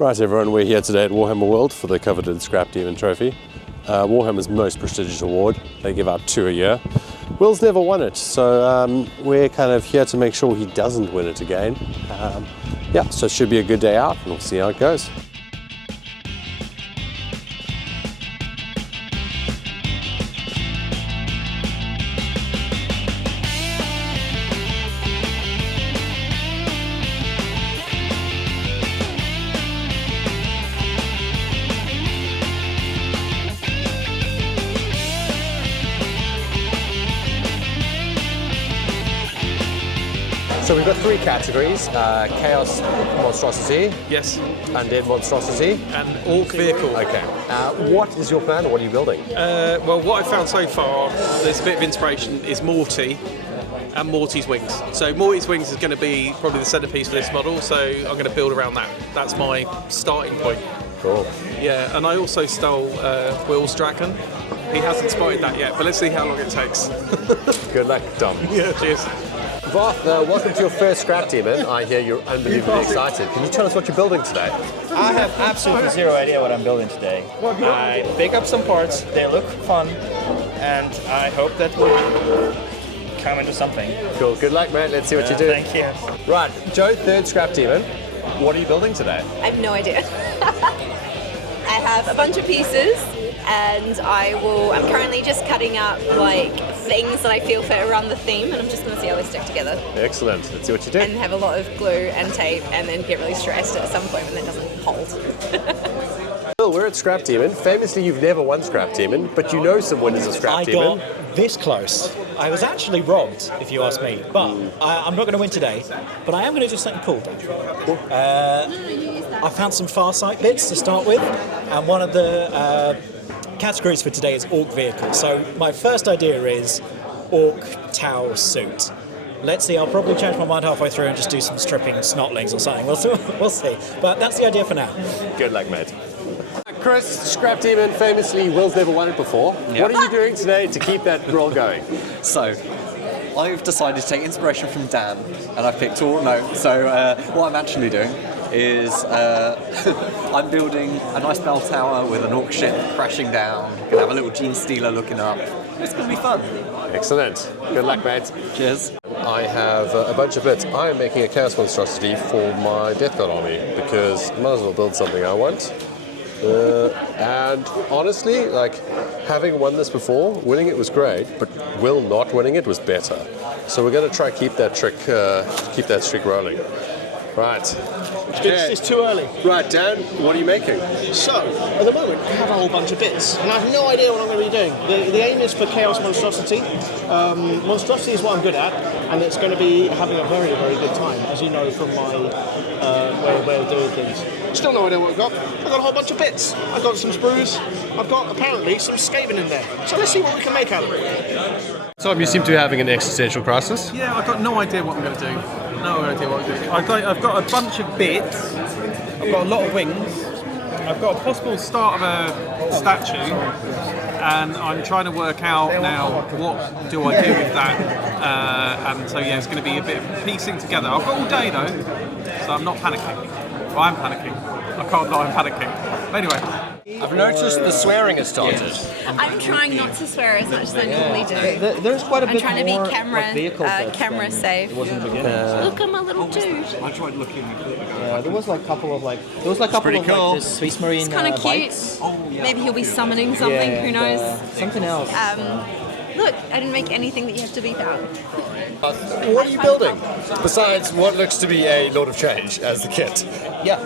Right everyone, we're here today at Warhammer World for the coveted Scrap Daemon trophy. Warhammer's most prestigious award. They give out 2 a year. Will's never won it, so we're kind of here to make sure he doesn't win it again. Yeah, so it should be a good day out and we'll see how it goes. So we've got 3 categories, Chaos Monstrosity, yes, Undead Monstrosity, and Ork Vehicle. Okay. What is your plan, or what are you building? Well, what I've found so far, there's a bit of inspiration, is Morty and Morty's wings. So Morty's wings is going to be probably the centerpiece for this model, so I'm going to build around that. That's my starting point. Cool. Yeah, and I also stole Will's dragon. He hasn't spotted that yet, but let's see how long it takes. Good luck, Dom. Yeah, cheers. Voth, welcome to your first Scrap Daemon. I hear you're unbelievably excited. Can you tell us what you're building today? I have absolutely zero idea what I'm building today. I pick up some parts, they look fun, and I hope that will come into something. Cool, good luck man, let's see what you do. Thank you. Right, Joe, third Scrap Daemon. What are you building today? I have no idea. I have a bunch of pieces and I'm currently just cutting up like things that I feel fit around the theme, and I'm just going to see how they stick together. Excellent, let's see what you do. And have a lot of glue and tape and then get really stressed at some point when it doesn't hold. Well, we're at Scrap Daemon. Famously, you've never won Scrap Daemon, but you know some winners of Scrap Daemon. I got this close. I was actually robbed, if you ask me. But I'm not going to win today. But I am going to do something cool. I found some Farsight bits to start with, and one of the categories for today is Ork Vehicle. So my first idea is Ork Tau suit. Let's see, I'll probably change my mind halfway through and just do some stripping snotlings or something. We'll see. But that's the idea for now. Good luck, mate. Chris, Scrap Daemon, famously, Will's never won it before. Yeah. What are you doing today to keep that roll going? So, I've decided to take inspiration from Dan, and I've picked all no. So, what I'm actually doing is I'm building a nice bell tower with an orc ship crashing down. Gonna have a little Gene Stealer looking up. It's gonna be fun. Excellent. Good luck, mate. Cheers. I have a bunch of bits. I am making a Chaos Monstrosity for my Death God army because I might as well build something I want. And honestly, like, having won this before, winning it was great, but Will not winning it was better. So we're going to try keep that streak rolling. Right. It's too early. Right, Dan, what are you making? So, at the moment, I have a whole bunch of bits, and I have no idea what I'm going to be doing. The aim is for Chaos Monstrosity. Monstrosity is what I'm good at, and it's going to be having a very, very good time, as you know from my way of doing things. Still no idea what I've got. I've got a whole bunch of bits. I've got some sprues. I've got, apparently, some scaving in there. So let's see what we can make out of it. Tom, you seem to be having an existential crisis. Yeah, I've got no idea what I'm going to do. No idea what I'm doing. I've got a bunch of bits. I've got a lot of wings. I've got a possible start of a statue, and I'm trying to work out now what do I do with that. And so yeah, it's going to be a bit of piecing together. I've got all day though, so I'm not panicking. Well, I'm panicking. I can't lie, I'm panicking. But anyway. I've noticed the swearing has started. I'm trying not to swear as much as I normally do. There's quite a I'm bit trying to more be camera safe. It was in the beginning. Look, I'm a little dude. I tried looking. Yeah, there was like a couple of like this Swiss Marine It's kind of cute. bikes. Maybe he'll be summoning something. Yeah, Who knows? Something else. Look, I didn't make anything that you have to beep out. What are you building? Besides what looks to be a Lord of Change as the kit. Yeah.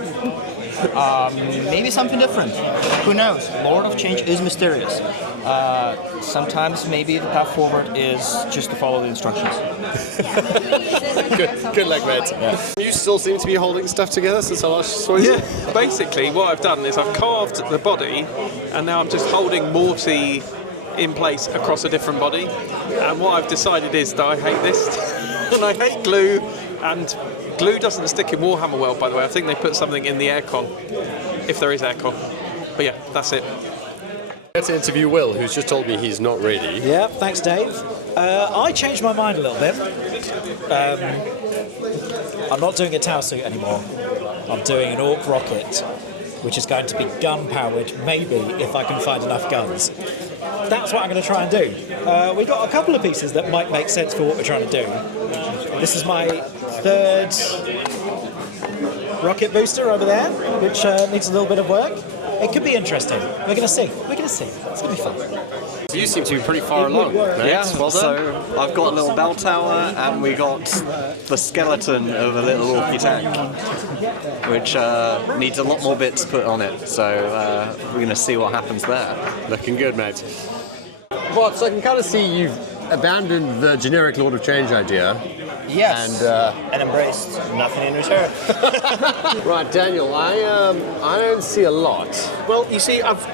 Maybe something different. Who knows? Lord of Change is mysterious. Sometimes maybe the path forward is just to follow the instructions. Good luck, mate. Yeah. You still seem to be holding stuff together since I last saw you. Yeah, basically what I've done is I've carved the body, and now I'm just holding Morty in place across a different body. And what I've decided is that I hate this, and I hate glue, and glue doesn't stick in Warhammer World, by the way. I think they put something in the aircon, if there is aircon. But yeah, that's it. Let's interview Will, who's just told me he's not ready. Yeah, thanks, Dave. I changed my mind a little bit. I'm not doing a tower suit anymore. I'm doing an Ork rocket, which is going to be gun-powered, maybe, if I can find enough guns. That's what I'm going to try and do. We've got a couple of pieces that might make sense for what we're trying to do. This is my third rocket booster over there, which needs a little bit of work. It could be interesting. We're going to see. We're going to see. It's going to be fun. You seem to be pretty far along. Yeah, so I've got a little bell tower, and we got the skeleton of a little orky tank, which needs a lot more bits put on it. So we're going to see what happens there. Looking good, mate. Well, so I can kind of see you've abandoned the generic Lord of Change idea. Yes, and embraced nothing in return. Right, Daniel, I don't see a lot. Well, you see, I've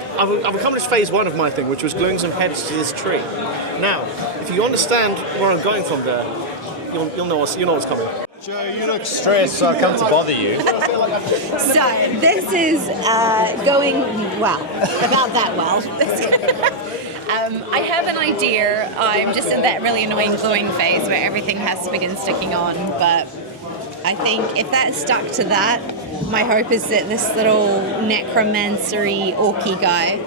accomplished phase 1 of my thing, which was gluing some heads to this tree. Now, if you understand where I'm going from there, you'll know what's coming. Joe, you look stressed, so I've come to bother you. So this is going well, about that well. I have an idea. I'm just in that really annoying gluing phase where everything has to begin sticking on, but I think if that's stuck to that, my hope is that this little necromancery orky guy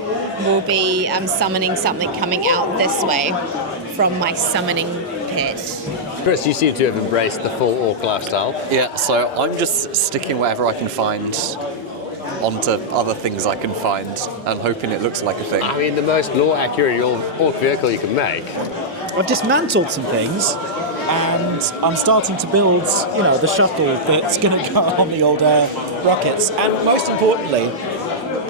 will be summoning something coming out this way from my summoning pit. Chris, you seem to have embraced the full orc lifestyle. Yeah, so I'm just sticking whatever I can find onto other things I can find and hoping it looks like a thing. I mean, the most lore-accurate orc vehicle you can make. I've dismantled some things, and I'm starting to build, the shuttle that's going to go on the old rockets. And most importantly,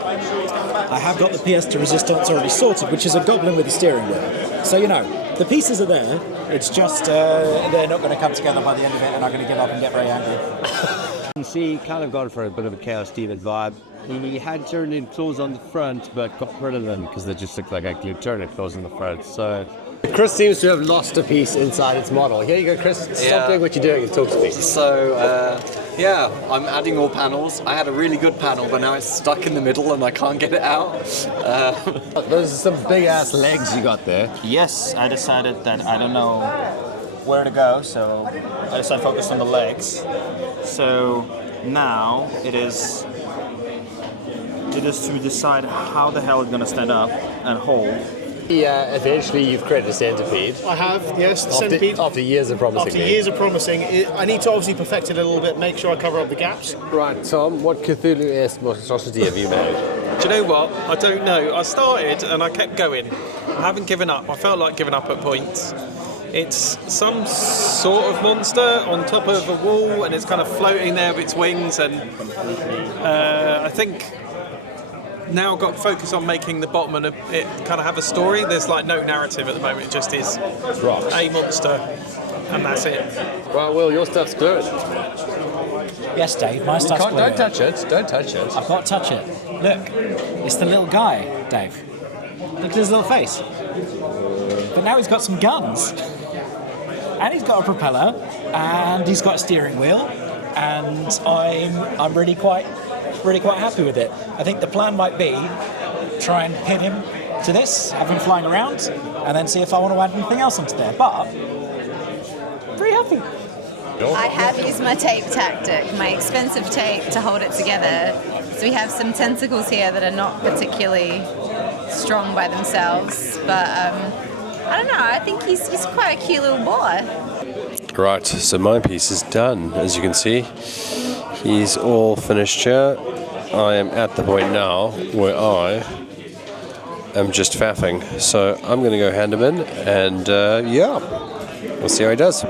I have got the pièce de résistance already sorted, which is a goblin with a steering wheel. So, the pieces are there. It's just they're not going to come together by the end of it, and I'm going to give up and get very angry. You see, kind of gone for a bit of a Chaos Demon vibe. He had turned in claws on the front, but got rid of them because they just looked like actually turnip claws on the front. So Chris seems to have lost a piece inside its model. Here you go, Chris. Stop doing what you're doing and talk to me. So, I'm adding more panels. I had a really good panel, but now it's stuck in the middle and I can't get it out. Those are some big-ass legs you got there. Yes, I decided that I don't know where to go, so I decided to focus on the legs. So now it is to decide how the hell it's going to stand up and hold. Yeah, eventually you've created a centipede. I have, yes, the centipede. After years of promising. After years of promising, I need to obviously perfect it a little bit, make sure I cover up the gaps. Right, Tom, what Cthulhu-esque monstrosity have you made? Do you know what? I don't know. I started and I kept going. I haven't given up. I felt like giving up at points. It's some sort of monster on top of a wall, and it's kind of floating there with its wings. And I think now I've got to focus on making the bottom and it kind of have a story. There's like no narrative at the moment. It just is a monster, and that's it. Well, Will, your stuff's glued. Yes, Dave, my stuff's glued. Don't touch it. Don't touch it. I've got to touch it. Look, it's the little guy, Dave. Look at his little face. But now he's got some guns. And he's got a propeller, and he's got a steering wheel, and I'm really quite happy with it. I think the plan might be try and pin him to this, have him flying around, and then see if I want to add anything else onto there. But I'm very happy. I have used my tape tactic, my expensive tape, to hold it together. So we have some tentacles here that are not particularly strong by themselves, but I don't know, I think he's quite a cute little boy. Right, so my piece is done, as you can see. He's all finished here. I am at the point now where I am just faffing. So I'm going to go hand him in, and we'll see how he does.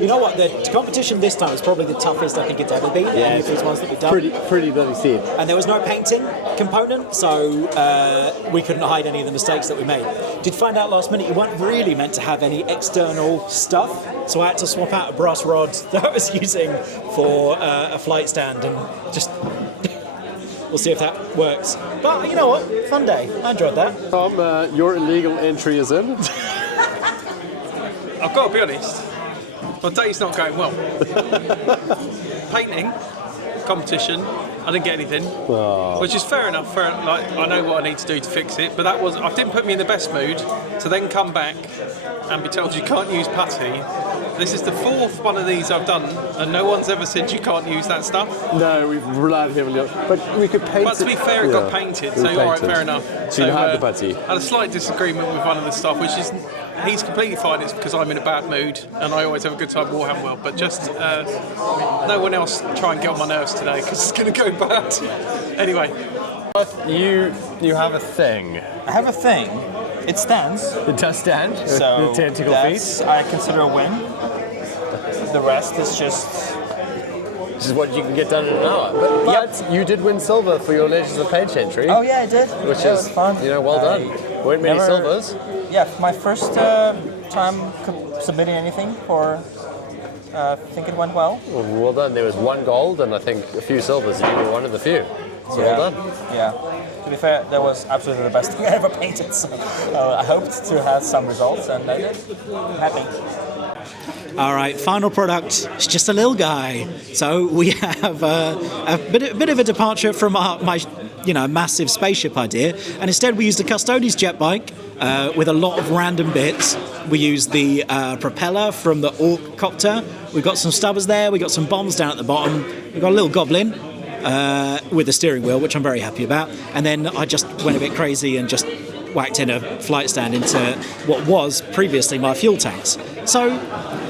You know what? The competition this time is probably the toughest I think it's ever been. Any of these ones that we've done. Pretty bloody steep. And there was no painting component, so we couldn't hide any of the mistakes that we made. Did find out last minute you weren't really meant to have any external stuff, so I had to swap out a brass rod that I was using for a flight stand, and just we'll see if that works. But you know what? Fun day. I enjoyed that. Tom, your illegal entry is in. I've got to be honest, my day's not going well. Painting competition, I didn't get anything, which is fair enough. I know what I need to do to fix it, but I didn't put me in the best mood to then come back and be told you can't use putty This is the 4th one of these I've done, and no one's ever said you can't use that stuff. No, we've relied heavily on. But we could paint. But to be fair, it got painted, so all right, fair enough. So you had the putty. I had a slight disagreement with one of the staff, which is he's completely fine. It's because I'm in a bad mood, and I always have a good time at Warhammer World. But just no one else try and get on my nerves today because it's going to go bad. Anyway, you have a thing. I have a thing. It stands. It does stand. So the tentacle that's, feet. I consider a win. The rest is just... This is what you can get done in an hour. But you did win silver for your Legends of Paint entry. Oh yeah, I did. Which yeah, is fun. well done. Weren't many silvers. Yeah, my first time submitting anything for. I think it went well. Well done. There was 1 gold and I think a few silvers, and you were one of the few. So well done. Yeah. To be fair, that was absolutely the best thing I ever painted. So I hoped to have some results, and I did. I'm happy. All right, final product. It's just a little guy. So we have a bit of a departure from my massive spaceship idea, and instead we used a Custodes jet bike with a lot of random bits. We used the propeller from the Ork copter. We've got some stubbers there. We got some bombs down at the bottom. We've got a little goblin with the steering wheel, which I'm very happy about. And then I just went a bit crazy and just whacked in a flight stand into what was previously my fuel tanks. So,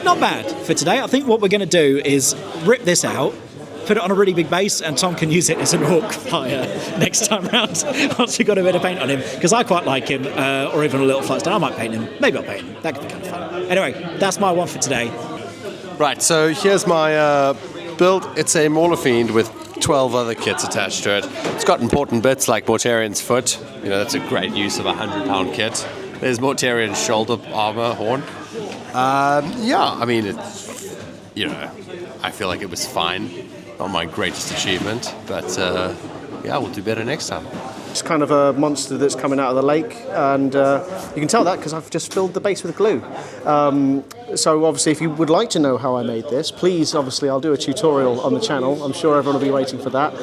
not bad for today. I think what we're going to do is rip this out, put it on a really big base, and Tom can use it as an Ork flyer next time round once we've got a bit of paint on him, because I quite like him, or even a little flight stand. I might paint him. Maybe I'll paint him. That could be kind of fun. Anyway, that's my one for today. Right, so here's my build. It's a Mauler Fiend with 12 other kits attached to it. It's got important bits like Mortarian's foot. That's a great use of a 100-pound kit. There's Mortarian's shoulder armor horn. It's, I feel like it was fine. Not my greatest achievement, but we'll do better next time. It's kind of a monster that's coming out of the lake, and you can tell that because I've just filled the base with glue. So obviously, if you would like to know how I made this, please, obviously, I'll do a tutorial on the channel. I'm sure everyone will be waiting for that.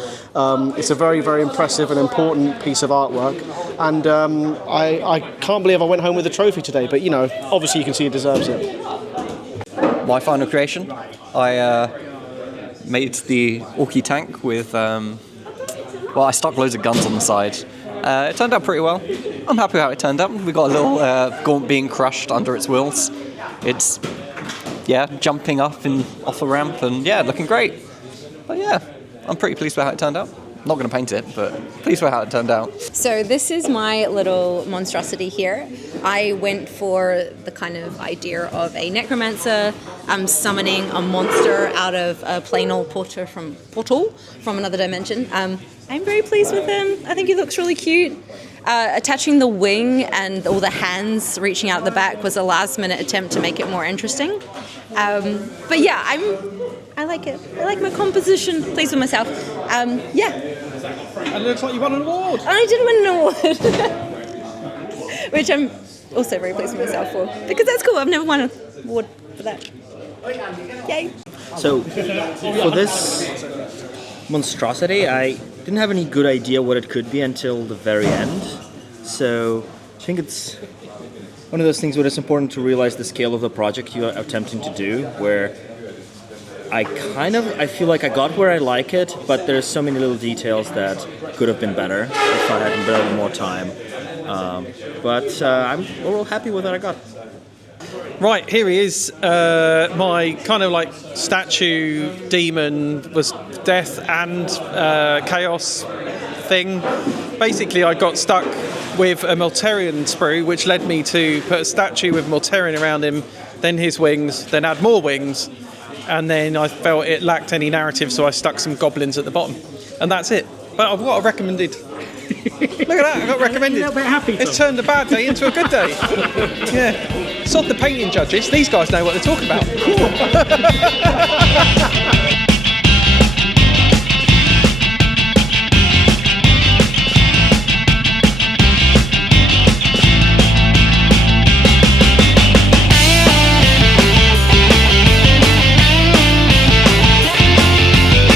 It's a very, very impressive and important piece of artwork, and I can't believe I went home with a trophy today, but obviously you can see it deserves it. My final creation, I made the Orky tank with... I stuck loads of guns on the side. It turned out pretty well. I'm happy how it turned out. We got a little gaunt being crushed under its wheels. It's, jumping up and off the ramp and, looking great. But I'm pretty pleased with how it turned out. Not going to paint it, but pleased with how it turned out. So this is my little monstrosity here. I went for the kind of idea of a necromancer summoning a monster out of a plain old portal from another dimension. I'm very pleased with him. I think he looks really cute. Attaching the wing and all the hands reaching out the back was a last-minute attempt to make it more interesting. But yeah, I like it. I like my composition. Pleased with myself. And it looks like you won an award. I did win an award, which I'm also very pleased with myself for, because that's cool. I've never won an award for that. Yay! So for this monstrosity, I didn't have any good idea what it could be until the very end. So I think it's one of those things where it's important to realize the scale of the project you are attempting to do, where I feel like I got where I like it, but there's so many little details that could have been better if I had a little more time. But I'm overall happy with what I got. Right, here he is. My kind of like statue demon was death and chaos thing. Basically, I got stuck with a Mortarian sprue, which led me to put a statue with Mortarian around him, then his wings, then add more wings, and then I felt it lacked any narrative, so I stuck some goblins at the bottom, and that's it. But I've got a recommended. Look at that, I got recommended. A little bit happy, Tom. It's turned a bad day into a good day. Yeah. Sod the painting judges, these guys know what they're talking about.